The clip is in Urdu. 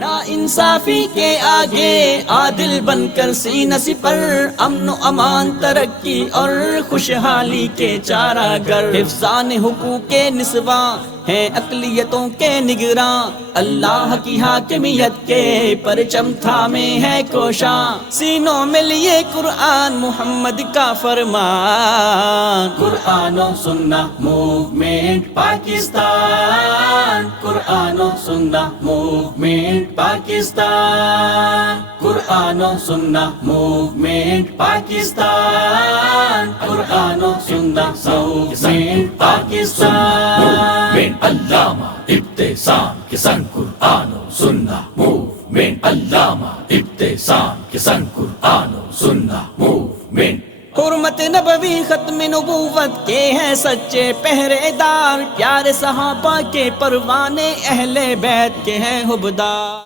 نا انصافی کے آگے عادل بن کر سینہ سپر، امن و امان ترقی اور خوشحالی کے چارہ گر، حفظان حقوق نسواں ہیں اقلیتوں کے نگراں، اللہ کی حاکمیت کے پرچم تھامے ہے کوشاں، سینوں میں لیے قرآن محمد کا فرمان، قرآن و سنہ موومنٹ پاکستان، قرآن و سنہ موومنٹ پاکستان، قرآن و سنہ موومنٹ پاکستان، قرآن و سنہ موومنٹ پاکستان، علامہ ابتسام کے سنگ قرآن و سنہ موومنٹ، علامہ ابتسام کے سنگ قرآن و سنہ موومنٹ، حرمت نبوی ختم نبوت کے ہیں سچے پہرے دار، پیارے صحابہ کے پروانے اہل بیت کے ہیں حبدار۔